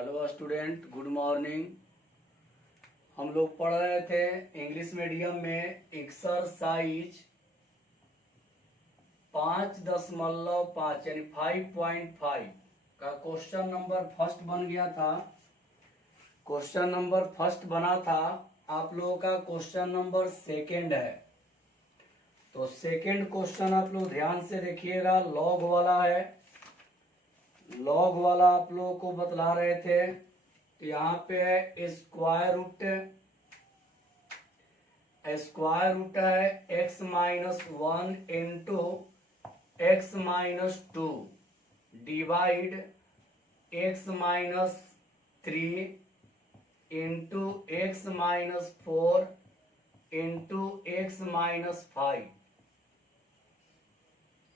Hello student, good morning. हम लोग पढ़ रहे थे इंग्लिश मीडियम में एक्सरसाइज 5.5 यानी 5.5 का क्वेश्चन नंबर फर्स्ट बन गया था। क्वेश्चन नंबर फर्स्ट बना था, आप लोगों का क्वेश्चन नंबर सेकंड है। तो सेकंड क्वेश्चन आप लोग ध्यान से देखिएगा, लॉग वाला है। लॉग वाला आप लोगों को बतला रहे थे। तो यहाँ पे है स्क्वायर रूट है x-1 into x-2 divide x-3 into x-4 into x-5।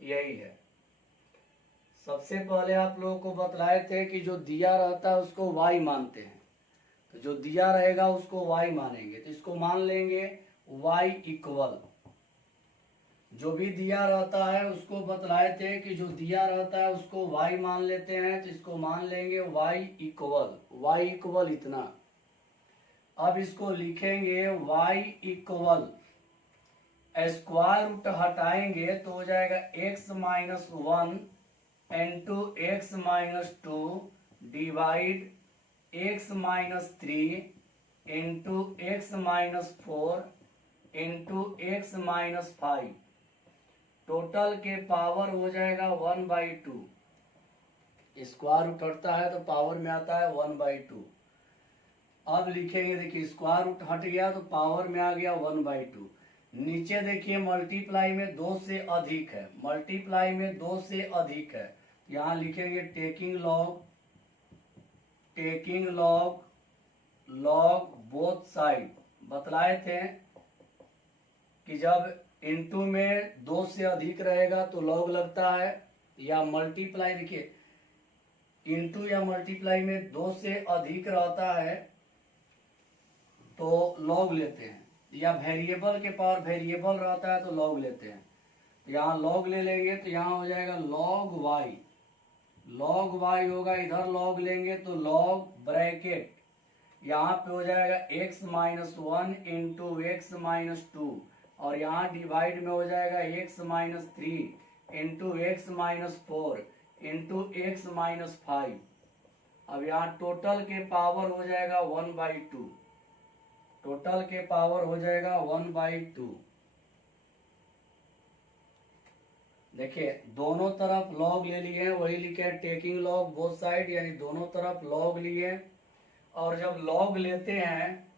यही है। सबसे पहले आप लोगों को बतलाए थे कि जो दिया रहता है उसको y मानते हैं। तो जो दिया रहेगा उसको y मानेंगे। तो इसको मान लेंगे y इक्वल, जो भी दिया रहता है उसको बतलाए थे कि जो दिया रहता है उसको y मान लेते हैं। तो इसको मान लेंगे y इक्वल इतना। अब इसको लिखेंगे y इक्वल, स्क्वायर रूट हटाएंगे तो हो जाएगा x-1 into x-2 divide x-3 into x-4 into x-5। Total के पावर हो जाएगा 1/2। स्क्वायर रूट हटता है तो पावर में आता है 1/2। अब लिखेंगे, देखिए स्क्वायर रूट हट गया तो पावर में आ गया 1/2। नीचे देखिए मल्टीप्लाई में 2 से अधिक है, मल्टीप्लाई में 2 से अधिक है। यहाँ लिखेंगे टेकिंग लॉग बोथ साइड। बतलाए थे कि जब इनटू में 2 से अधिक रहेगा तो लॉग लगता है, या मल्टीप्लाई, देखिए इनटू या मल्टीप्लाई में 2 से अधिक रहता है तो लॉग लेते हैं, या वेरिएबल के पावर वेरिएबल रहता है तो लॉग लेते हैं। तो यहाँ लॉग ले लेंगे तो यहाँ हो जाएगा लॉग y होगा। इधर लॉग लेंगे तो लॉग ब्रैकेट यहाँ पे हो जाएगा x-1 इंटू x-2 और यहाँ डिवाइड में हो जाएगा x-3 into x-4 into x-5। अब यहाँ टोटल के पावर हो जाएगा 1/2। टोटल के पावर हो जाएगा 1/2। देखिए दोनों तरफ लॉग ले लिए, वही लिखे टेकिंग लॉग बोथ साइड, यानी दोनों तरफ लॉग लिए। और जब लॉग लेते हैं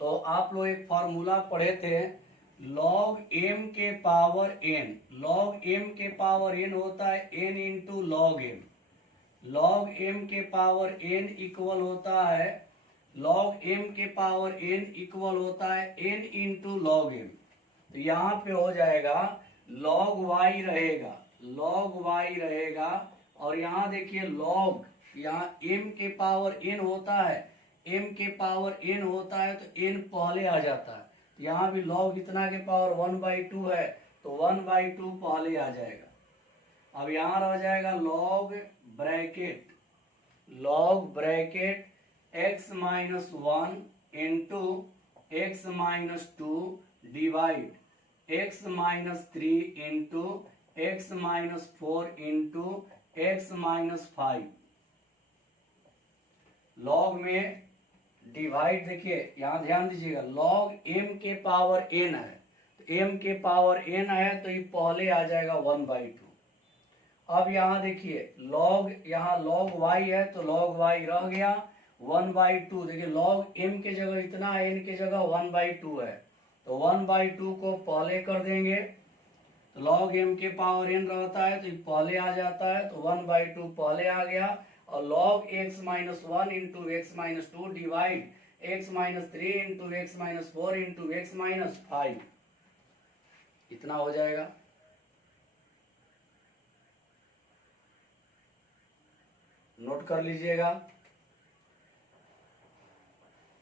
तो आप लोग एक फार्मूला पढ़े थे, लॉग m के पावर n। लॉग m के पावर n होता है n into log m। Log m के पावर n इक्वल होता है, लॉग m के पावर n इक्वल होता है n इंटू लॉग m। तो यहाँ पे हो जाएगा लॉग y रहेगा। और यहाँ देखिए लॉग, यहाँ m के पावर n होता है, m के पावर n होता है तो n पहले आ जाता है। यहाँ भी लॉग इतना के पावर 1/2 है तो 1/2 पहले आ जाएगा। अब यहाँ रह जाएगा log bracket x-1 into x-2 divide x-3 into x-4 into x-5। Log में डिवाइड, देखिए यहाँ ध्यान दीजिएगा, लॉग m के पावर n है तो m के पावर n है तो ये पहले आ जाएगा 1/2। अब यहाँ देखिए लॉग, यहाँ लॉग y है तो लॉग y रह गया 1/2। देखिए लॉग m के जगह इतना है, n के जगह 1/2 है तो 1/2 को पहले कर देंगे तो लॉग m के पावर n रहता है तो ये पहले आ जाता है तो 1/2 पहले आ गया। और log x-1 into x-2 divide x-3 into x-4 into x-5, इतना हो जाएगा। नोट कर लीजिएगा।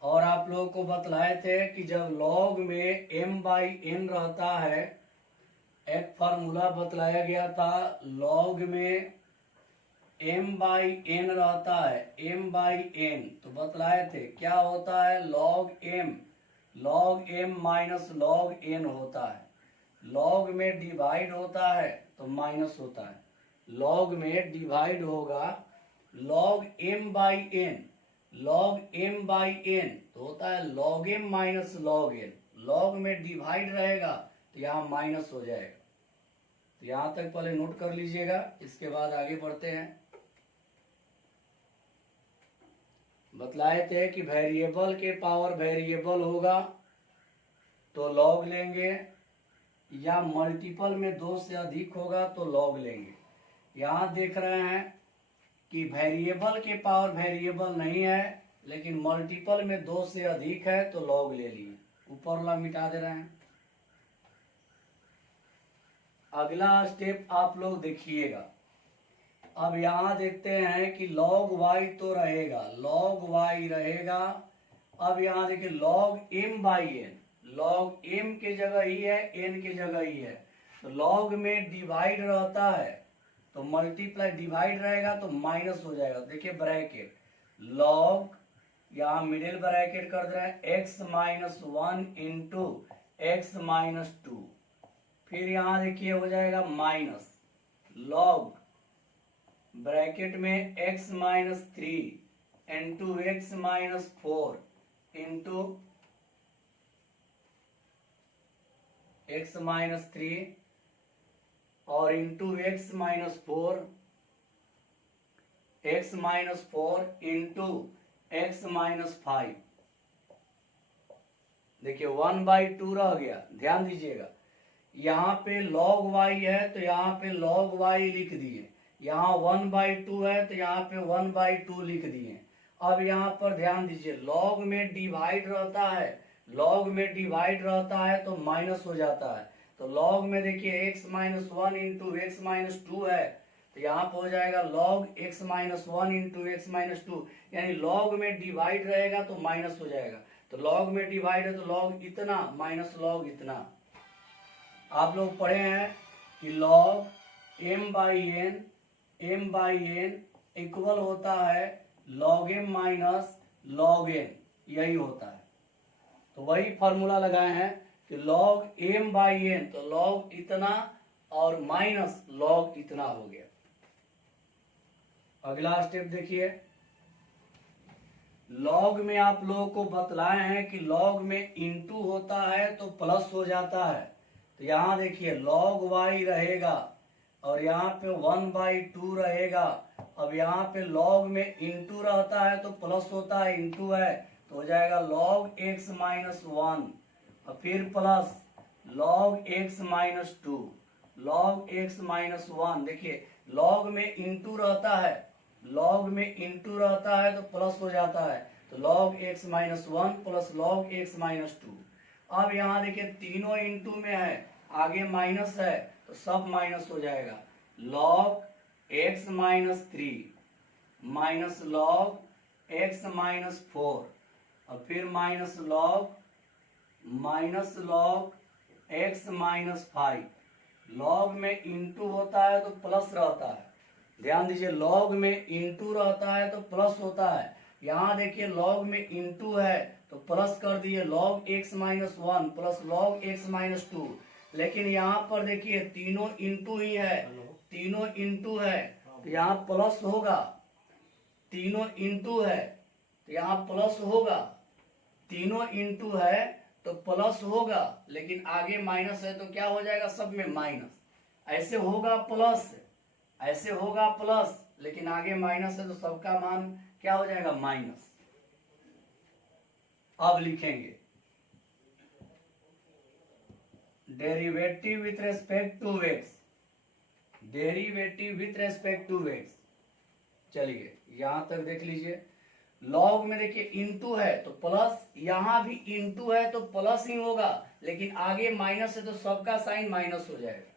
और आप लोगों को बतलाए थे कि जब लॉग में m/n रहता है, एक फार्मूला बतलाया गया था, लॉग में m बाई n रहता है, m बाई n, तो बतलाए थे क्या होता है, log m minus log n होता है। log में डिवाइड होता है तो माइनस होता है, log में डिवाइड होगा log m by n, log m by n तो होता है log m minus log n। log में डिवाइड रहेगा तो यहाँ माइनस हो जाएगा। तो यहाँ तक पहले नोट कर लीजिएगा, इसके बाद आगे बढ़ते हैं। बतलाए थे कि वेरिएबल के पावर वेरिएबल होगा तो लॉग लेंगे, या मल्टीपल में 2 से अधिक होगा तो लॉग लेंगे। यहाँ देख रहे हैं कि वेरिएबल के पावर वेरिएबल नहीं है, लेकिन मल्टीपल में 2 से अधिक है तो लॉग ले लिए। ऊपर वाला मिटा दे रहे हैं। अगला स्टेप आप लोग देखिएगा। अब यहाँ देखते हैं कि log y तो रहेगा, log y रहेगा। अब यहाँ देखिए log m by n, log m के जगह ही है, n के जगह ही है, तो log में डिवाइड रहता है तो मल्टीप्लाई, डिवाइड रहेगा तो माइनस हो जाएगा। देखिए ब्रैकेट, log यहाँ मिडिल ब्रैकेट कर दे रहे हैं, x minus 1 into x minus 2, फिर यहाँ देखिए हो जाएगा माइनस log ब्रैकेट में x minus 3 into x minus 4 into x minus 3 और into x minus 4, x minus 4 into x minus 5। देखिए 1/2 रह गया, ध्यान दीजिएगा। यहाँ पे log y है तो यहाँ पे log y लिख दिए, यहाँ 1/2 है तो यहाँ पे 1/2 लिख दिए। अब यहाँ पर ध्यान दीजिए, log में डिवाइड रहता है, log में डिवाइड रहता है तो माइनस हो जाता है। तो log में देखिए x minus 1 into x minus 2 है, तो यहाँ पर हो जाएगा log x minus 1 into x minus 2, यानी log में डिवाइड रहेगा तो माइनस हो जाएगा। तो log में डिवाइड है तो log इतना माइनस log इतना। आप लोग पढ़े हैं कि log m by n equal होता है log m minus log n, यही होता है। तो वही फॉर्मूला लगाए हैं कि log m बाई n, तो log इतना और माइनस log इतना हो गया। अगला स्टेप देखिए, log में आप लोगों को बतलाए हैं कि log में इंटू होता है तो प्लस हो जाता है। तो यहाँ देखिए log y रहेगा और यहाँ पे 1/2 रहेगा। अब यहाँ पे log में इंटू रहता है तो प्लस होता है, इंटू है तो हो जाएगा log x माइनस 1 और फिर plus log x minus 2, log x minus 1। देखिए log में इंटू रहता है, log में इंटू रहता है तो प्लस हो जाता है, तो log x minus 1 plus log x minus 2। अब यहाँ देखिए तीनों इंटू में है, आगे माइनस है तो सब माइनस हो जाएगा। log x minus 3 minus log x minus 4 और फिर minus log x minus 5। log में इंटू होता है तो प्लस रहता है, ध्यान दीजिए, log में इंटू रहता है तो प्लस होता है। यहाँ देखिए log में इंटू है तो प्लस कर दिए log x minus 1 plus log x minus 2, लेकिन यहाँ पर देखिए तीनों इंटू ही है, तीनों इंटू है तो यहाँ प्लस होगा, तीनों इंटू है तो यहाँ प्लस होगा, तीनों इंटू है तो प्लस होगा, लेकिन आगे माइनस है तो क्या हो जाएगा, सब में माइनस। ऐसे होगा प्लस, ऐसे होगा प्लस, लेकिन आगे माइनस है तो सबका मान क्या हो जाएगा, माइनस। अब लिखेंगे derivative with respect to x, derivative with respect to x। चलिए यहां तक देख लीजिए, log में देखिए इंटू है तो प्लस, यहां भी इंटू है तो प्लस ही होगा, लेकिन आगे माइनस है तो सबका साइन माइनस हो जाएगा।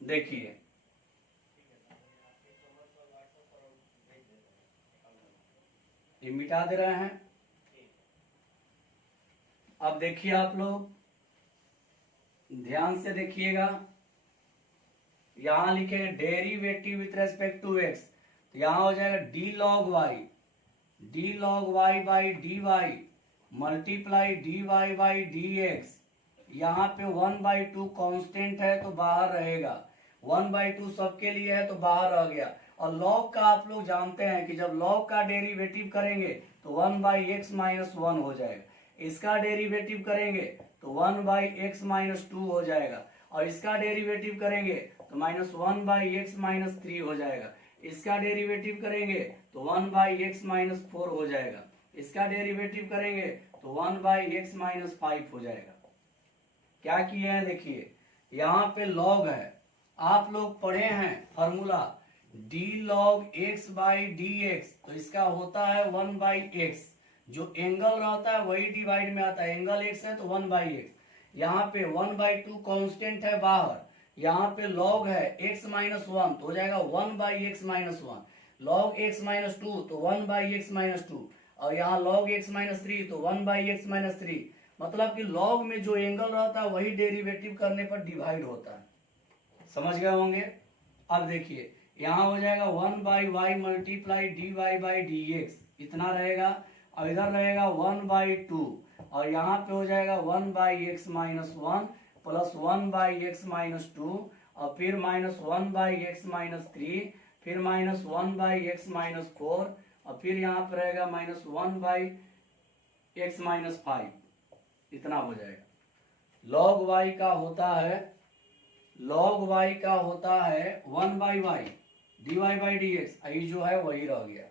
देखिए ये मिटा दे रहे हैं, अब देखिए आप लोग ध्यान से देखिएगा, यहां लिखेंगे derivative with respect to x, तो यहां हो जाएगा d log y by d y multiply d y by d x. यहाँ पे 1/2 कांस्टेंट है तो बाहर रहेगा, 1/2 सबके लिए है तो बाहर रह गया। और लॉग का आप लोग जानते हैं कि जब लॉग का डेरिवेटिव करेंगे तो 1/x - 1 हो जाएगा, इसका डेरिवेटिव करेंगे तो 1/x - 2 हो जाएगा, और इसका डेरिवेटिव करेंगे तो -1/x - 3 हो जाएगा, इसका डेरिवेटिव करेंगे तो 1/x - 4 हो जाएगा, इसका डेरिवेटिव करेंगे तो 1/x - 5 हो जाएगा। क्या किए हैं देखिए, यहाँ पे लॉग है, आप लोग पढ़े हैं formula D log x by d x, तो इसका होता है 1/x, जो एंगल रहता है वही डिवाइड में आता है, एंगल x है तो 1/x। यहाँ पे 1/2 कांस्टेंट है बाहर, यहाँ पे लॉग है x - 1 तो हो जाएगा 1/x - 1, लॉग x - 2 तो 1/x - 2, और यहाँ लॉग x - 3 तो 1/x - 3। मतलब कि लॉग में जो एंगल रहता है वही डेरिवेटिव करने पर डिवाइड होता है, समझ गए होंगे। अब देखिए यहाँ हो जाएगा 1/y multiply d y by d x, इतना रहेगा, और इधर रहेगा 1/2, और यहाँ पे हो जाएगा 1/x - 1 प्लस 1/x - 2, और फिर -1/x - 3, फिर -1/x - 4, और फिर यहाँ पे रहेगा -1/x - 5, इतना हो जाएगा। log y का होता है, log y का होता है 1/y dy by d x, ये जो है वही रह गया।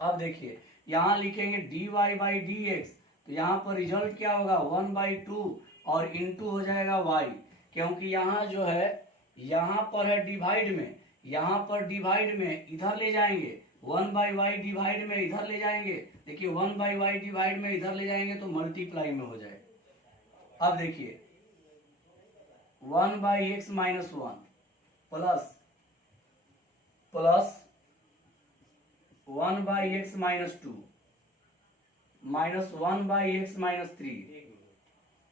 अब देखिए यहाँ लिखेंगे dy बाई डी एक्स, तो यहाँ पर रिजल्ट क्या होगा 1/2 और इंटू हो जाएगा y, क्योंकि यहाँ जो है यहाँ पर है डिवाइड में, यहाँ पर डिवाइड में इधर ले जाएंगे, 1/y डिवाइड में इधर ले जाएंगे, देखिए 1/y डिवाइड में इधर ले जाएंगे तो मल्टीप्लाई में हो जाएगा। अब देखिए 1/x - 1 plus 1/x - 2 -1/x - 3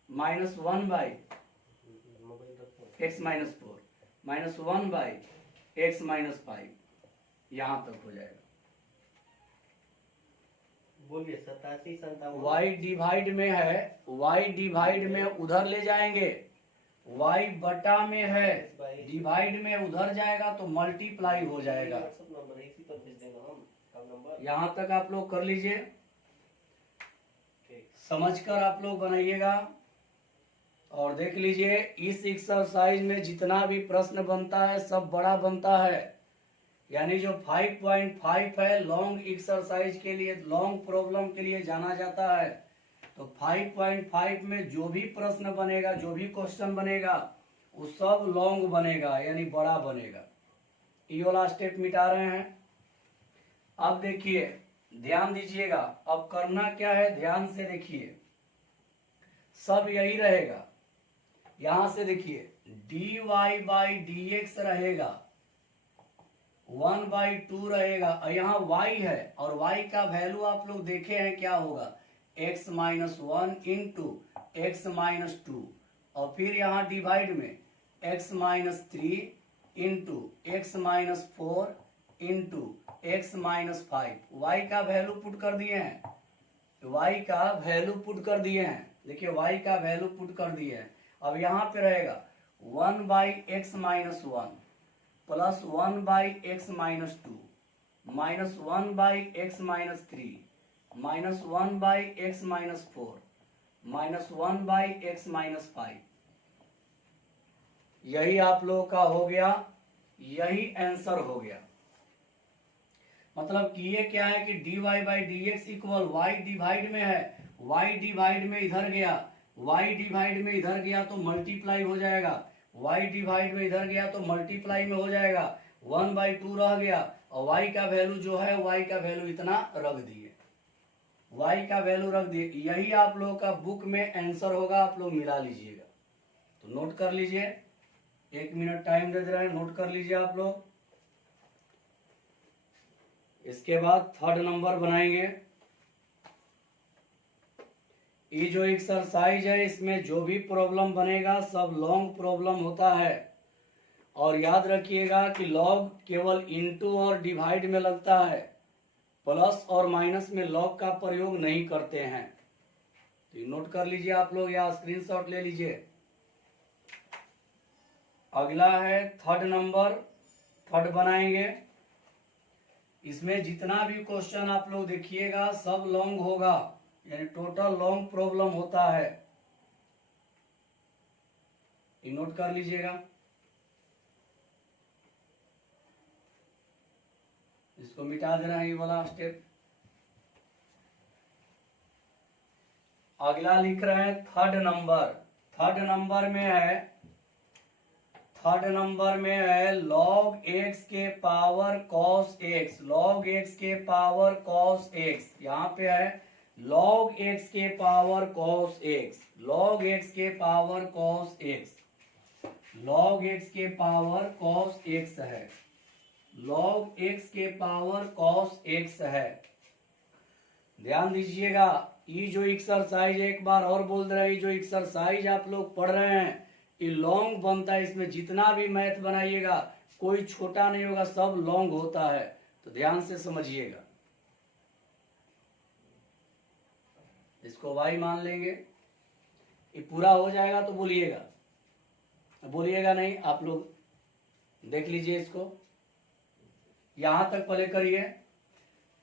-1/x - 4 -1/x - 5, यहाँ तक हो जाएगा। बोलिए 87 57 y डिवाइड में है, y डिवाइड में उधर ले जाएंगे, y बटा में है डिवाइड में उधर जाएगा तो मल्टीप्लाई हो जाएगा। यहाँ तक आप लोग कर लीजिए, समझकर आप लोग बनाइएगा। और देख लीजिए इस एक्सरसाइज में जितना भी प्रश्न बनता है सब बड़ा बनता है, यानी जो 5.5 है लॉन्ग एक्सरसाइज के लिए, लॉन्ग प्रॉब्लम के लिए जाना जाता है। तो 5.5 में जो भी प्रश्न बनेगा, जो भी क्वेश्चन बनेगा वो सब लॉन्ग बनेगा, यानी बड़ा बनेगा। ये वाला स्टेप मिटा रहे हैं। अब देखिए ध्यान दीजिएगा, अब करना क्या है ध्यान से देखिए, सब यही रहेगा। यहां से देखिए dy बाई डी एक्स रहेगा, 1/2 रहेगा, और यहाँ y है, और y का वैल्यू आप लोग देखे हैं क्या होगा, x - 1 इंटू x - 2, और फिर यहाँ डिवाइड में x - 3 into x - 4 into x - 5, y का वैल्यू पुट कर दिए हैं, y का वैल्यू पुट कर दिए हैं, देखिए y का वैल्यू पुट कर दिए हैं। अब यहाँ पे रहेगा 1/x - 1 plus 1/x - 2 minus 1/x - 3 minus 1/x - 4 minus 1/x - 5, यही आप लोगों का हो गया, यही आंसर हो गया। मतलब कि ये क्या है कि dy by d x equal y divide में है, y डिवाइड में इधर गया, y डिवाइड में इधर गया तो मल्टीप्लाई हो जाएगा, y डिवाइड में इधर गया तो मल्टीप्लाई में हो जाएगा, 1/2 रह गया, और y का वैल्यू जो है y का वैल्यू इतना रख दिए, y का वैल्यू रख दिए। यही आप लोगों का बुक में आंसर होगा, आप लोग मिला लीजिएगा। तो नोट कर लीजिए, 1 मिनट टाइम दे रहे हैं, नोट कर लीजिए आप लोग। इसके बाद 3rd नंबर बनाएंगे। ये जो एक्सरसाइज है इसमें जो भी प्रॉब्लम बनेगा सब लॉन्ग प्रॉब्लम होता है। और याद रखिएगा कि लॉग केवल इनटू और डिवाइड में लगता है, प्लस और माइनस में लॉग का प्रयोग नहीं करते हैं। तो ये नोट कर लीजिए आप लोग या स्क्रीनशॉट ले लीजिए। अगला है थर्ड नंबर, थर्ड बनाएंगे। इसमें जितना भी क्वेश्चन आप लोग देखिएगा सब लॉन्ग होगा, यानी टोटल लॉन्ग प्रॉब्लम होता है, ये नोट कर लीजिएगा। इसको मिटा देना है ये वाला स्टेप। अगला लिख रहे हैं थर्ड नंबर। थर्ड नंबर में है log x के power cos x, log x के पावर cos x। यहाँ पे है log x के power cos x, log x के power cos x, log x के पावर cos x है, log x के पावर cos x है। ध्यान दीजिएगा, ये जो एक्सरसाइज, एक बार और बोल रहे हैं, ये जो एक्सरसाइज आप लोग पढ़ रहे हैं ये लॉन्ग बनता है। इसमें जितना भी मैथ बनाइएगा कोई छोटा नहीं होगा, सब लॉन्ग होता है, तो ध्यान से समझिएगा। इसको y मान लेंगे, ये पूरा हो जाएगा तो बोलिएगा, बोलिएगा नहीं आप लोग देख लीजिए इसको, यहां तक पहले करिए।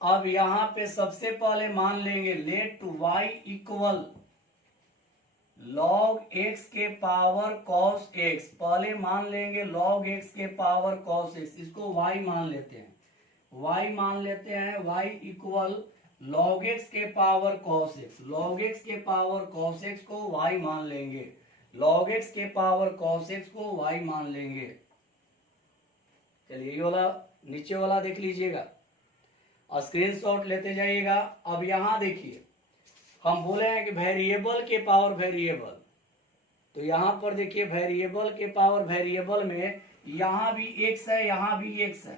अब यहां पे सबसे पहले मान लेंगे let y equal log x के पावर cos x। पहले मान लेंगे log x के पावर cos x, इसको y मान लेते हैं, y मान लेते हैं, y इक्वल log x के power cos x, log x के पावर cos x को y मान लेंगे, log x के पावर cos x को y मान लेंगे। चलिए ये वाला नीचे वाला देख लीजिएगा और स्क्रीनशॉट लेते जाइएगा। अब यहां देखिए हम बोले हैं कि वेरिएबल के पावर वेरिएबल, तो यहां पर देखिए वेरिएबल के पावर वेरिएबल में यहां भी x है, यहां भी x है।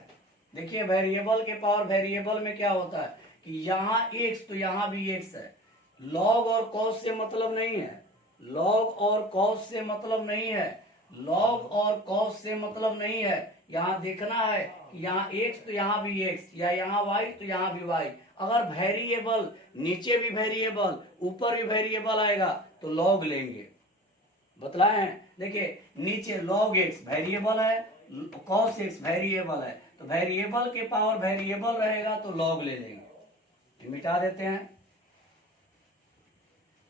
देखिए वेरिएबल के पावर वेरिएबल में क्या होता है कि यहां x तो यहां भी x है। log और cos से मतलब नहीं है, log और cos से मतलब नहीं है, log और cos से मतलब नहीं है। यहाँ देखना है कि यहाँ x तो यहाँ भी x, या यहाँ y तो यहाँ भी y। अगर वेरिएबल नीचे भी वेरिएबल ऊपर भी वेरिएबल आएगा तो लॉग लेंगे, बतलाए हैं। देखिए नीचे log x वेरिएबल है, cos x वेरिएबल है, तो वेरिएबल के पावर वेरिएबल रहेगा तो लॉग ले लेंगे। मिटा देते हैं,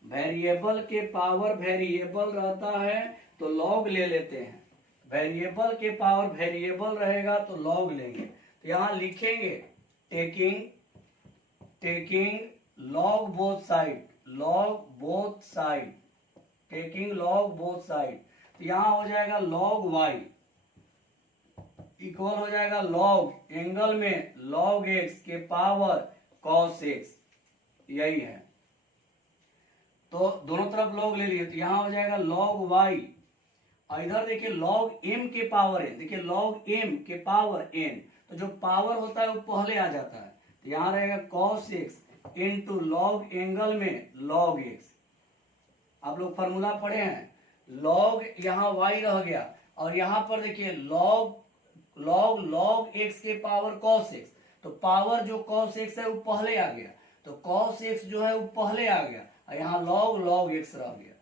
वेरिएबल के पावर वेरिएबल रहता है तो लॉग ले लेते हैं, वेरिएबल के पावर वेरिएबल रहेगा तो लॉग लेंगे। तो यहां लिखेंगे taking log both side, log both side, taking log both side. तो यहां हो जाएगा log y इक्वल हो जाएगा log एंगल में log x के पावर cos x, यही है। तो दोनों तरफ log ले लिए, तो यहां हो जाएगा log y। इधर देखिए log m के पावर n, देखिए log m के पावर n, तो जो पावर होता है वो पहले आ जाता है, तो यहां रहेगा cos x into log angle में log x। आप लोग फॉर्मूला पढ़े हैं, log यहाँ y रह गया और यहाँ पर देखिए log x के पावर cos x, तो पावर जो cos x है वो पहले आ गया, तो cos x जो है वो पहले आ गया और यहाँ log x रह गया।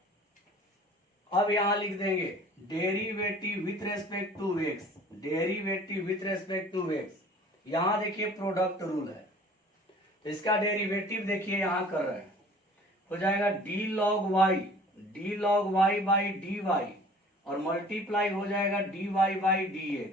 अब यहाँ लिख देंगे derivative with respect to x, derivative with respect to x। यहाँ देखिए प्रोडक्ट रूल है, तो इसका डेरिवेटिव देखिए यहाँ कर रहे हैं, हो जाएगा d log y by dy और मल्टीप्लाई हो जाएगा dy बाई dx।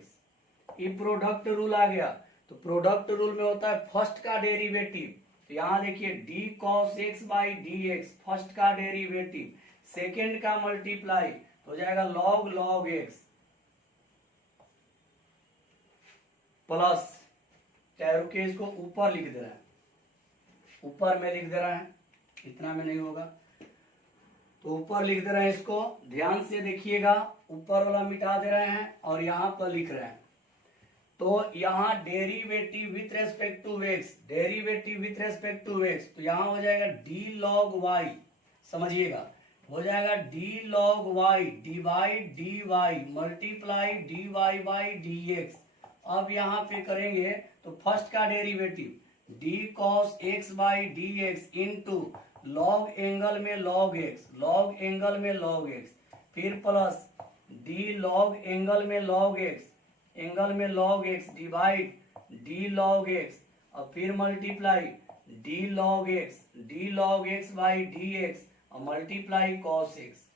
ये प्रोडक्ट रूल आ गया, तो प्रोडक्ट रूल में होता है फर्स्ट का डेरिवेटिव, तो यहाँ देखिए d cos x by dx first का डेरिवेटिव, सेकेंड का मल्टीप्लाई हो जाएगा log x प्लस, क्या रुके इसको ऊपर लिख दे रहा है, ऊपर में लिख दे रहा है, इतना में नहीं होगा तो ऊपर लिख दे रहे हैं इसको। ध्यान से देखिएगा, ऊपर वाला मिटा दे रहे हैं और यहाँ पर लिख रहे हैं। तो यहाँ derivative with respect to x, derivative with respect to x, तो यहाँ हो जाएगा d log y, समझिएगा, हो जाएगा d log y divide d y multiply d y by d x. अब यहाँ पे करेंगे तो फर्स्ट का derivative d cos x by d x into log angle में लॉग एक्स, लॉग एंगल में लॉग एक्स, फिर प्लस डी लॉग एंगल में लॉग एक्स, एंगल में log x divide d log x, और फिर multiply d log x by d x और multiply cos x.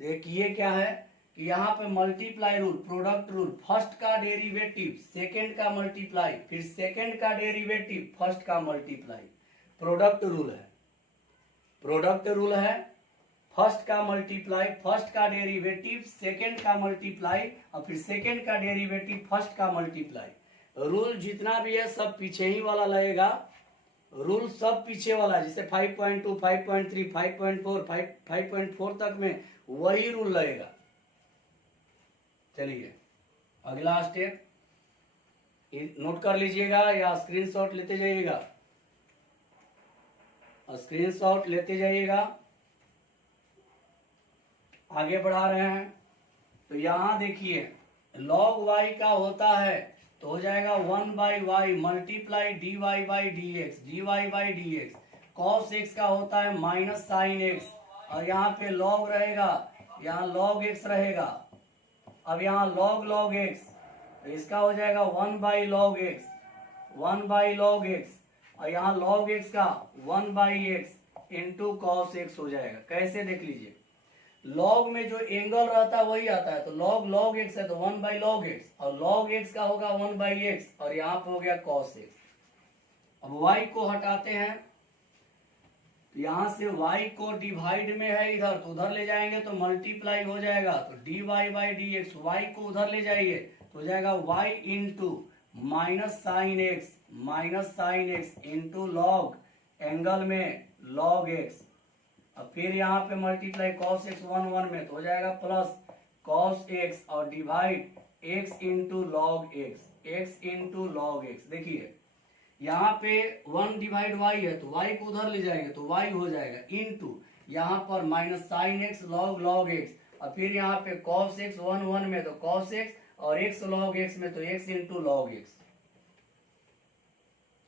देखिए क्या है कि यहाँ पे multiply rule, product rule, first का डेरिवेटिव सेकंड का मल्टीप्लाई, फिर सेकंड का डेरिवेटिव फर्स्ट का मल्टीप्लाई, प्रोडक्ट रूल है। प्रोडक्ट रूल है फर्स्ट का मल्टीप्लाई, फर्स्ट का डेरिवेटिव सेकंड का मल्टीप्लाई और फिर सेकंड का डेरिवेटिव फर्स्ट का मल्टीप्लाई। रूल जितना भी है सब पीछे ही वाला लगेगा, रूल सब पीछे वाला है, जैसे 5.2, 5.3, 5.4, 5.4 तक में वही रूल लगेगा। चलिए अगला स्टेप नोट कर लीजिएगा या स्क्रीनशॉट लेते जाइएगा, स्क्रीनशॉट लेते जाइएगा। आगे बढ़ा रहे हैं तो यहां देखिए लॉग वाई का होता है तो हो जाएगा 1 by y multiply d y by d x, d y by d x. Cos x का होता है माइनस साइन एक्स, और यहाँ पे लॉग रहेगा, यहाँ लॉग एक्स रहेगा। अब यहाँ लॉग लॉग एक्स, तो इसका हो जाएगा 1 by log x, 1 by log x, और यहाँ लॉग एक्स का 1 by x into cos x हो जाएगा। कैसे देख लीजिए, लॉग में जो एंगल रहता है वही आता है, तो लॉग लॉग एक्स है तो 1 बाई लॉग एक्स, और लॉग एक्स का होगा 1 बाई एक्स, और यहाँ पे हो गया कॉस एक्स। अब y को हटाते हैं तो यहाँ से y को डिवाइड में है इधर, तो उधर ले जाएंगे तो मल्टीप्लाई हो जाएगा, तो d y by d x, y को उधर ले जाइए तो हो जाएगा y into minus sine x into log angle में लॉग एक्स, अब फिर यहाँ पे मल्टीप्लाई कॉस एक्स 1 में तो हो जाएगा प्लस कॉस एक्स और divide x into log x, x into log x. देखिए यहाँ पे 1 डिवाइड वाई है तो वाई को उधर ले जाएंगे तो वाई हो जाएगा इंटू यहाँ पर minus sine x log log x, और फिर यहाँ पे कॉस एक्स 1 में तो कॉस एक्स, और एक्स लॉग एक्स में तो एक्स इंटू लॉग एक्स।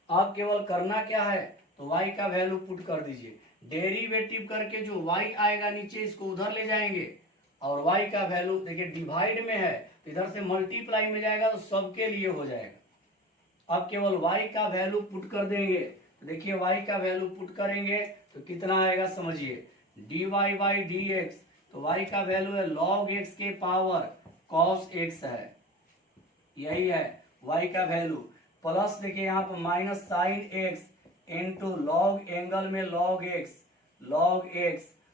अब केवल करना क्या है तो y का वैल्यू पुट कर दीजिए, डेरिवेटिव करके जो y आएगा नीचे इसको उधर ले जाएंगे, और y का वैल्यू देखिए डिवाइड में है तो इधर से मल्टीप्लाई में जाएगा तो सबके लिए हो जाएगा। अब केवल y का वैल्यू पुट कर देंगे, तो देखिए y का वैल्यू पुट करेंगे तो कितना आएगा समझिए, d y by d x, तो y का वैल्यू है log x के पावर cos x है, यही है y का वैल्यू, प्लस देखिए यहाँ पर minus sine x into log angle में लॉग एक्स,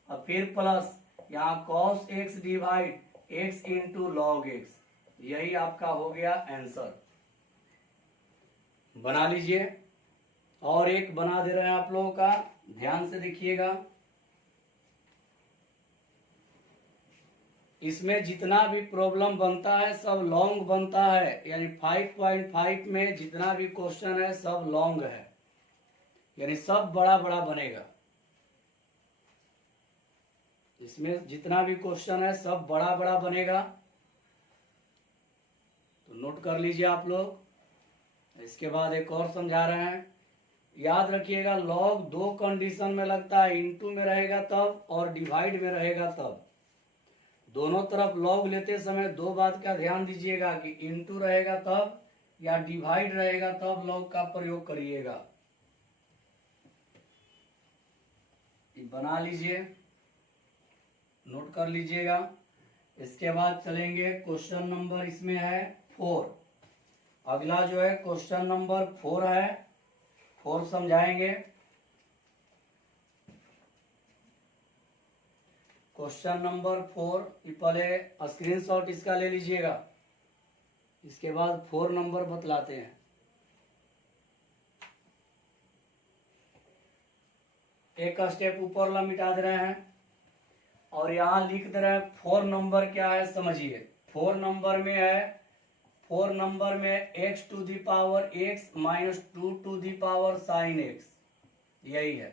और फिर प्लस यहाँ cos x divide x into log x. यही आपका हो गया आंसर। बना लीजिए, और एक बना दे रहे हैं आप लोगों का, ध्यान से देखिएगा। इसमें जितना भी प्रॉब्लम बनता है सब लॉन्ग बनता है, यानी 5.5 में जितना भी क्वेश्चन है सब लॉन्ग है, यानी सब बड़ा बड़ा बनेगा। इसमें जितना भी क्वेश्चन है सब बड़ा बड़ा बनेगा, तो नोट कर लीजिए आप लोग। इसके बाद एक और समझा रहे हैं, याद रखिएगा लॉग 2 कंडीशन में लगता है, इनटू में रहेगा तब और डिवाइड में रहेगा तब। दोनों तरफ लॉग लेते समय 2 बात का ध्यान दीजिएगा कि इनटू रहेगा तब या डिवाइड रहेगा तब लॉग का प्रयोग करिएगा। बना लीजिए, नोट कर लीजिएगा। इसके बाद चलेंगे क्वेश्चन नंबर इसमें है 4। अगला जो है क्वेश्चन नंबर 4 है, 4 समझाएंगे। क्वेश्चन नंबर 4 पहले स्क्रीनशॉट इसका ले लीजिएगा, इसके बाद 4 नंबर बतलाते हैं। एक स्टेप ऊपर वाला मिटा दे रहे हैं और यहाँ लिख दे रहे हैं 4 नंबर क्या है समझिए। 4 नंबर में है, 4 नंबर में x to the power x minus 2 to the power sine x, यही है।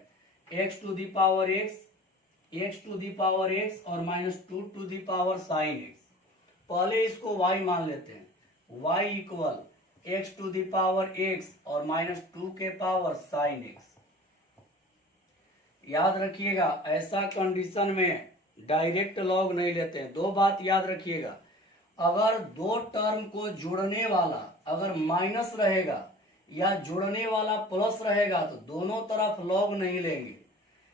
X to the power x to the power x और minus to the power sine x. पहले इसको y मान लेते हैं, y equal x to the power x और minus to के पावर साइन एक्स। याद रखिएगा ऐसा कंडीशन में डायरेक्ट लॉग नहीं लेते हैं। दो बात याद रखिएगा, अगर दो टर्म को जोड़ने वाला अगर माइनस रहेगा या जोड़ने वाला प्लस रहेगा तो दोनों तरफ लॉग नहीं लेंगे।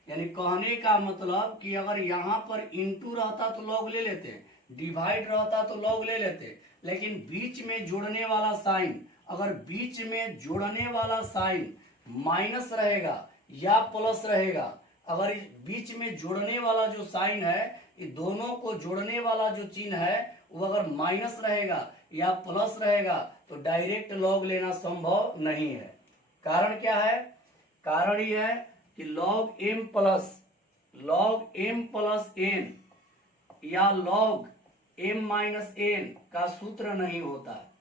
यानी कहने का मतलब कि अगर यहाँ पर इंटू रहता तो लॉग ले लेते, डिवाइड रहता तो लॉग ले लेते, लेकिन बीच में जोड़ने वाला साइन, अगर बीच में जोड़ने वाला साइन माइनस रहेगा या प्लस रहेगा, अगर इस बीच में जोड़ने वाला जो साइन है, ये दोनों को जोड़ने वाला जो चिन्ह है वो अगर माइनस रहेगा या प्लस रहेगा तो डायरेक्ट लॉग लेना संभव नहीं है। कारण क्या है? कारण यह है कि लॉग एम प्लस एन या लॉग एम माइनस एन का सूत्र नहीं होता है,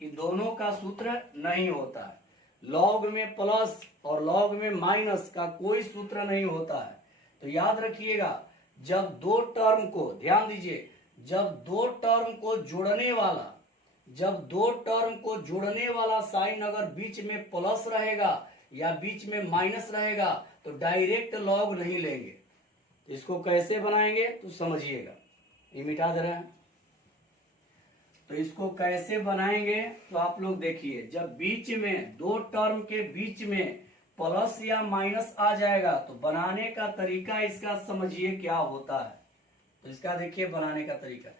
ये दोनों का सूत्र नहीं होता है। लॉग में प्लस और लॉग में माइनस का कोई सूत्र नहीं होता है। तो याद रखिएगा, जब दो टर्म को, ध्यान दीजिए, जब दो टर्म को जोड़ने वाला साइन अगर बीच में प्लस रहेगा या बीच में माइनस रहेगा तो डायरेक्ट लॉग नहीं लेंगे। इसको कैसे बनाएंगे तो समझिएगा, ये मिटा दे रहे हैं। तो इसको कैसे बनाएंगे तो आप लोग देखिए, जब बीच में दो टर्म के बीच में प्लस या माइनस आ जाएगा तो बनाने का तरीका इसका समझिए क्या होता है। तो इसका देखिए बनाने का तरीका,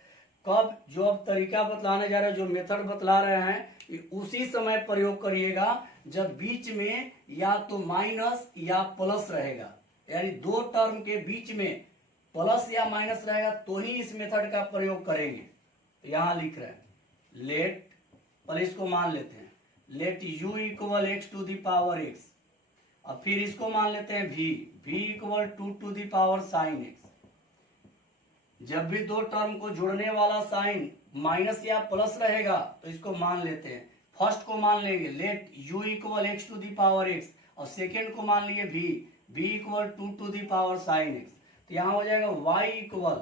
कब जो अब तरीका बतलाने जा रहे हैं, जो मेथड बतला रहे हैं, उसी समय प्रयोग करिएगा जब बीच में या तो माइनस या प्लस रहेगा। यानी दो टर्म के बीच में प्लस या माइनस रहेगा तो ही इस मेथड का प्रयोग करेंगे। यहां लिख रहे हैं लेट, पहले इसको मान लेते हैं, let u equal x to the power x, और फिर इसको मान लेते हैं v equal to the power sine x. जब भी दो टर्म को जोड़ने वाला साइन माइनस या प्लस रहेगा तो इसको मान लेते हैं। फर्स्ट को मान लेंगे let u equal x to the power x, और सेकेंड को मान लिए v equal to the power sine x. तो यहां हो जाएगा y equal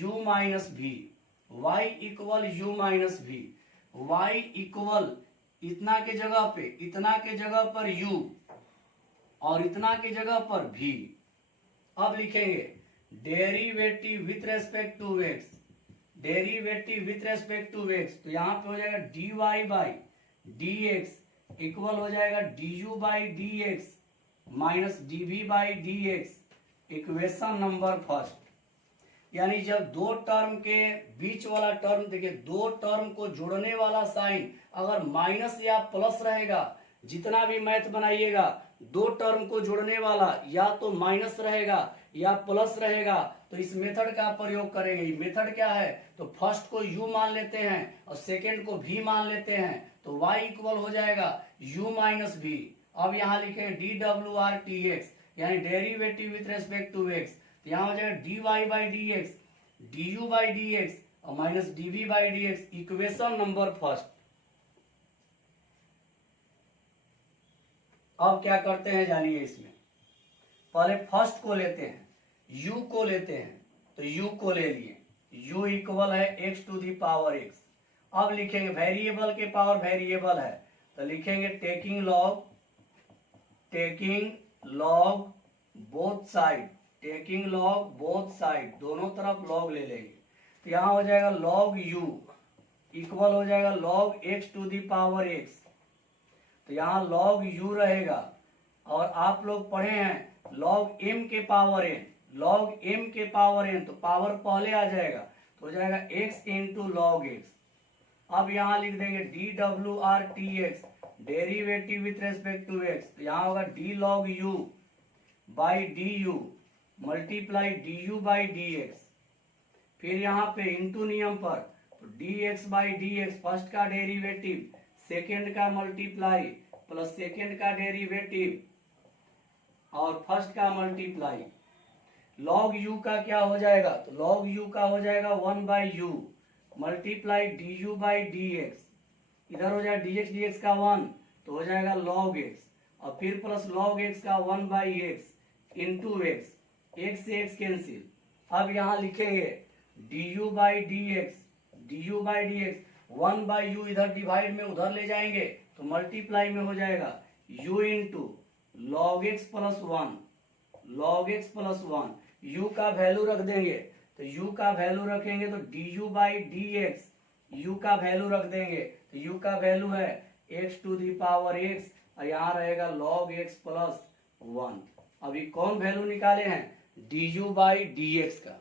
u minus v, y equal u minus v, y equal इतना के जगह पर u और इतना के जगह पर v। अब लिखेंगे derivative with respect to x, तो यहां पे हो जाएगा dy बाई dx इक्वल हो जाएगा du by dx minus dv by dx, equation number first. यानी जब दो टर्म के बीच वाला टर्म, देखिए दो टर्म को जोड़ने वाला साइन अगर माइनस या प्लस रहेगा, जितना भी मैथ बनाइएगा दो टर्म को जोड़ने वाला या तो माइनस रहेगा या प्लस रहेगा तो इस मेथड का प्रयोग करेंगे। ये मेथड क्या है तो फर्स्ट को u मान लेते हैं और सेकेंड को v मान लेते हैं, तो y इक्वल हो जाएगा u माइनस v। अब यहाँ लिखेंगे dwr/dx यानी derivative with respect to x, तो यहाँ हो जाएगा dy by dx, du by dx और minus dv by dx, equation number first. अब क्या करते हैं जानिए, इसमें पहले फर्स्ट को लेते हैं, u को लेते हैं, तो u को ले लिए, u इक्वल है x to the power x। अब लिखेंगे वेरिएबल के पावर वेरिएबल है तो लिखेंगे टेकिंग लॉग बोथ साइड, दोनों तरफ लॉग ले लेंगे। तो यहाँ हो जाएगा लॉग u इक्वल हो जाएगा log x to the power x, तो यहाँ लॉग u रहेगा। और आप लोग पढ़े हैं लॉग m के पावर n, तो पावर पहले आ जाएगा तो हो जाएगा x इंटू लॉग x। अब यहाँ लिख देंगे dwr/dx derivative with respect to x, तो यहाँ होगा d log u by du multiply du by dx, फिर यहाँ पे इंटू नियम पर तो dx बाई dx फर्स्ट का डेरिवेटिव, सेकेंड का मल्टीप्लाई प्लस सेकेंड का डेरिवेटिव और फर्स्ट का मल्टीप्लाई। log u का क्या हो जाएगा तो log u का हो जाएगा 1 by u multiply du by dx, इधर हो जाएगा dx का 1 तो हो जाएगा log x, और फिर प्लस log x का 1 by x into x, x से एक्स कैंसिल। अब यहाँ लिखेंगे D u by d x, D u by d x, 1 by you इधर डिवाइड में उधर ले जाएंगे तो मल्टीप्लाई में हो जाएगा u into log x plus one, log x plus one, u का वैल्यू रख देंगे तो u का वैल्यू रखेंगे तो d u by d x, u का वैल्यू रख देंगे तो u का वैल्यू है x to the power x और यहाँ रहेगा log x प्लस वन। अभी कौन वैल्यू निकाले हैं, D u by d x का।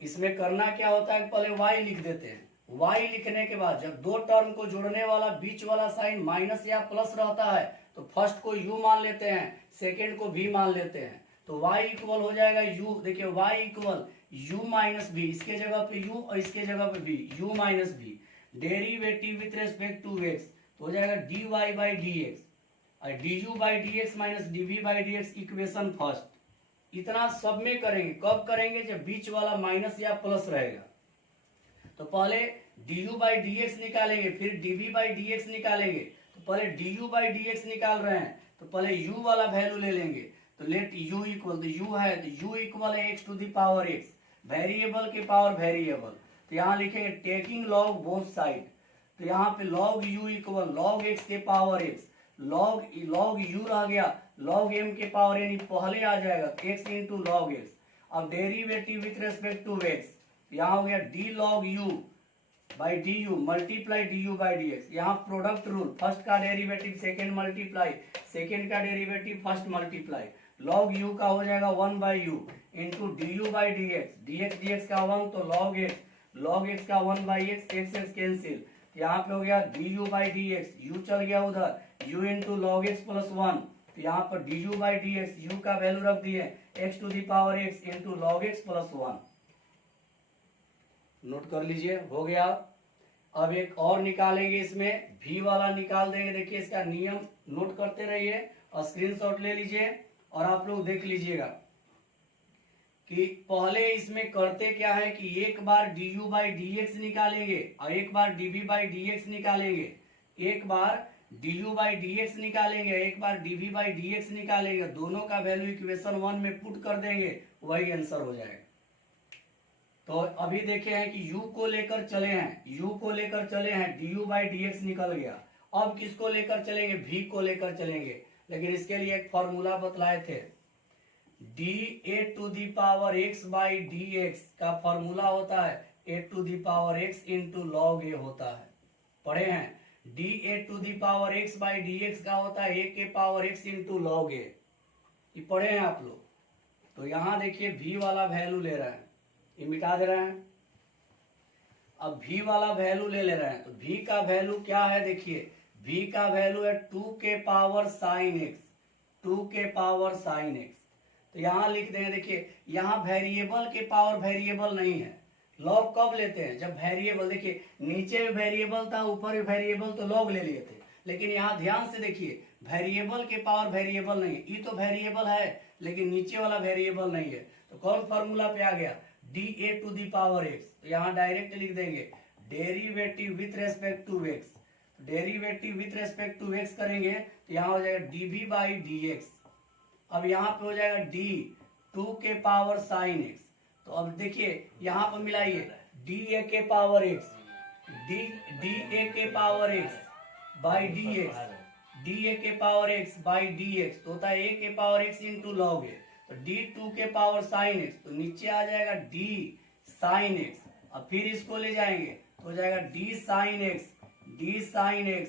इसमें करना क्या होता है, पहले y लिख देते हैं, y लिखने के बाद जब दो टर्म को जोड़ने वाला बीच वाला साइन माइनस या प्लस रहता है तो फर्स्ट को u मान लेते हैं, सेकेंड को v मान लेते हैं, तो y इक्वल हो जाएगा u, देखिए y equal u minus v, इसके जगह पे u और इसके जगह पे v, u minus v, derivative with respect to x तो हो जाएगा dy बाई डी एक्स और du by d x minus dv by d x, equation first. इतना सब में करेंगे, कब करेंगे, जब बीच वाला माइनस या प्लस रहेगा। तो पहले du बाई डी एक्स निकालेंगे, फिर dv बाई डी एक्स निकालेंगे। तो पहले du बाई डी एक्स निकाल रहे हैं तो पहले u वाला वैल्यू ले लेंगे, तो लेट u इक्वल, तो u है तो u इक्वल है x to the power x, variable के पावर वेरिएबल। तो यहाँ लिखेंगे टेकिंग लॉग बोथ साइड, तो यहाँ पे log u equal log x के पावर x, log u रह गया log m के पावर n, पहले आ जाएगा x इंटू log x। अब derivative with respect to x, यहाँ हो गया d log u by d u multiply d u by d x. यहाँ प्रोडक्ट रूल, फर्स्ट का डेरिवेटिव सेकेंड मल्टीप्लाई, सेकेंड का derivative first multiply, log u का हो जाएगा 1 by u into D u by d x, D x का 1 तो log x का 1 by x, x cancel, यहाँ पे हो गया d u by d x, u चल गया उधर, u into log x plus one, तो यहाँ पर d u by d x, u का वैल्यू रख दिए x to the power x into log x plus one. Note कर लीजिए, हो गया। अब एक और निकालेंगे, इसमें v वाला निकाल देंगे। देखिए इसका नियम नोट करते रहिए और स्क्रीनशॉट ले लीजिए और आप लोग देख लीजिएगा कि पहले इसमें करते क्या है कि एक बार d u by d x निकालेंगे और एक बार dv बाई डी एक्स निकालेंगे, एक बार d u by d x निकालेंगे, एक बार dv बाई डी एक्स निकालेंगे, दोनों का वैल्यू इक्वेशन 1 में पुट कर देंगे, वही आंसर हो जाएगा। तो अभी देखे हैं कि u को लेकर चले हैं, u को लेकर चले हैं, du बाई डी एक्स निकल गया। अब किसको लेकर चलेंगे, v को लेकर चलेंगे, लेकिन इसके लिए एक फॉर्मूला बतलाए थे, da to the power x by d x का फॉर्मूला होता है a to the power x into log a होता है, पढ़े हैं। da to the power x by d x का होता है a के power x into log a, ये पढ़े हैं आप लोग। तो यहाँ देखिए v वाला वैल्यू ले रहे हैं, ये मिटा दे रहे हैं। अब v वाला वैल्यू ले रहे हैं, तो v का वैल्यू क्या है, देखिए v का वैल्यू है 2 के पावर साइन x, 2 के पावर साइन x। तो यहाँ लिख देंगे, देखिए यहाँ वेरिएबल के पावर वेरिएबल नहीं है, लॉग कब लेते हैं, जब वेरिएबल, देखिए नीचे भी वेरिएबल था ऊपर भी वेरिएबल तो लॉग ले लिए थे, लेकिन यहाँ ध्यान से देखिए वेरिएबल के पावर वेरिएबल नहीं, ये तो वेरिएबल है लेकिन नीचे वाला वेरिएबल नहीं है। तो कौन फॉर्मूला पे आ गया, da to the power x, तो यहाँ डायरेक्ट लिख देंगे derivative with respect to x, derivative with respect to x करेंगे तो यहाँ हो जाएगा dv बाई डी एक्स। अब यहाँ पे हो जाएगा d 2 के पावर साइन x, तो अब देखिए यहाँ पर मिलाइए da के पावर x, da के power x by d x, da के power x by d x, तो होता है a के power x into log a, तो d2 के पावर साइन x, तो नीचे आ जाएगा d साइन x, अब फिर इसको ले जाएंगे तो हो जाएगा d sine x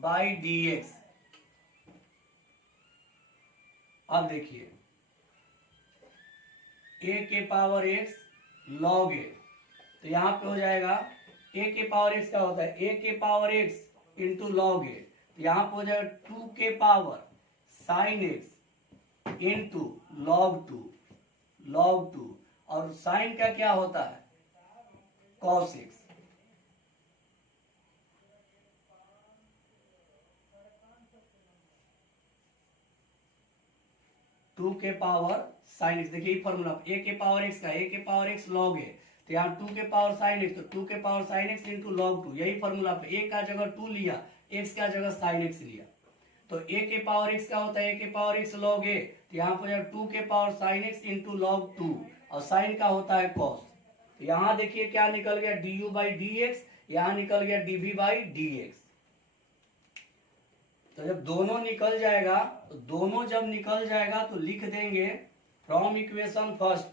by d x. अब देखिए a के पावर x log a, तो यहाँ पे हो जाएगा a के पावर x का होता है a के power x into log a, तो यहाँ पे हो जाएगा 2 के power sine x into log 2, और साइन का क्या होता है cos x। टू के पावर साइन एक्स, देखिए फॉर्मूला a के पावर x का, a के पावर x log a, तो यहाँ 2 के पावर साइन x, तो 2 के power sine x into log 2, यही फॉर्मूला पे a का जगह 2 लिया, x का जगह साइन x लिया। तो a के पावर x का होता है a के पावर x log a, तो यहाँ पर 2 के power sine x into log 2, और साइन का होता है cos। तो यहाँ देखिए क्या निकल गया, du बाई डी एक्स, यहाँ निकल गया dv बाई डी एक्स। तो जब दोनों निकल जाएगा, तो दोनों जब निकल जाएगा तो लिख देंगे फ्रॉम इक्वेशन फर्स्ट,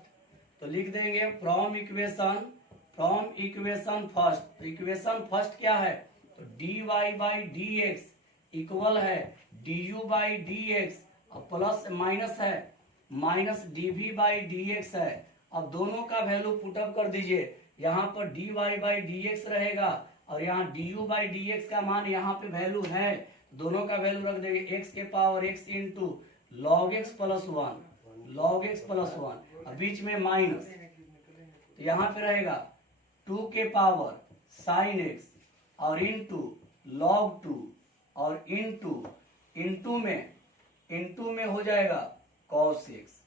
तो लिख देंगे फ्रॉम इक्वेशन फर्स्ट। तो इक्वेशन फर्स्ट क्या है, तो dy by d x equal है du बाई डी एक्स, और प्लस माइनस है minus dv by d x है। अब दोनों का वैल्यू पुटअप कर दीजिए, यहाँ पर dy बाई डी एक्स रहेगा, और यहाँ du बाई डी एक्स का मान यहाँ पे वैल्यू है, दोनों का वैल्यू रख देंगे x के power x into log x plus 1, log x plus 1, और बीच में माइनस, तो यहाँ पे रहेगा 2 के पावर साइन एक्स और इंटू लॉग 2, और इंटू में हो जाएगा cos x।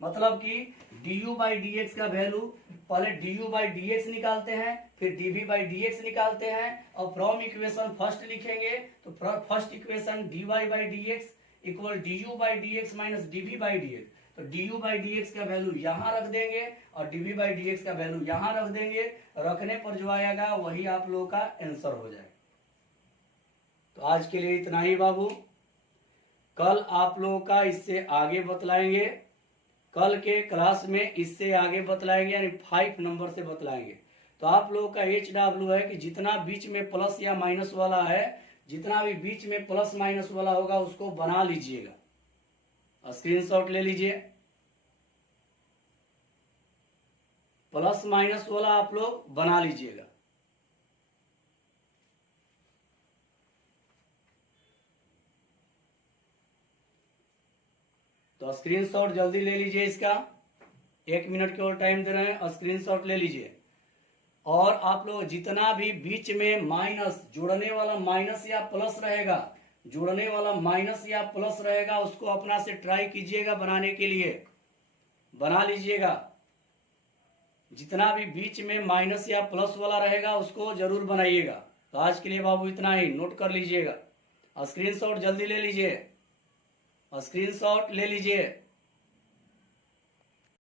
मतलब कि du बाई डी एक्स का वैल्यू, पहले du बाई डी एक्स निकालते हैं, फिर dv बाई डी एक्स निकालते हैं, और फ्रॉम इक्वेशन फर्स्ट लिखेंगे, तो first equation dy by d x equal du by d x minus dv by d x. तो du बाई डी एक्स का वैल्यू यहाँ रख देंगे, और dv बाई डी एक्स का वैल्यू यहाँ रख देंगे, रखने पर जो आएगा वही आप लोगों का आंसर हो जाएगा। तो आज के लिए इतना ही बाबू, कल आप लोगों का इससे आगे बतलाएंगे, कल के क्लास में इससे आगे बतलाएंगे, यानी 5 नंबर से बतलाएंगे। तो आप लोगों का HW है कि जितना बीच में प्लस या माइनस वाला है, जितना भी बीच में प्लस माइनस वाला होगा उसको बना लीजिएगा, स्क्रीनशॉट ले लीजिए। प्लस माइनस वाला आप लोग बना लीजिएगा। तो स्क्रीनशॉट जल्दी ले लीजिए इसका, 1 मिनट केवल टाइम दे रहे हैं, स्क्रीनशॉट ले लीजिए। और आप लोग जितना भी बीच में माइनस जुड़ने वाला माइनस या प्लस रहेगा, जुड़ने वाला माइनस या प्लस रहेगा, उसको अपना से ट्राई कीजिएगा बनाने के लिए, बना लीजिएगा। जितना भी बीच में माइनस या प्लस वाला रहेगा उसको जरूर बनाइएगा। तो आज के लिए बाबू इतना ही, नोट कर लीजिएगा। स्क्रीनशॉट जल्दी ले लीजिए, स्क्रीनशॉट ले लीजिए।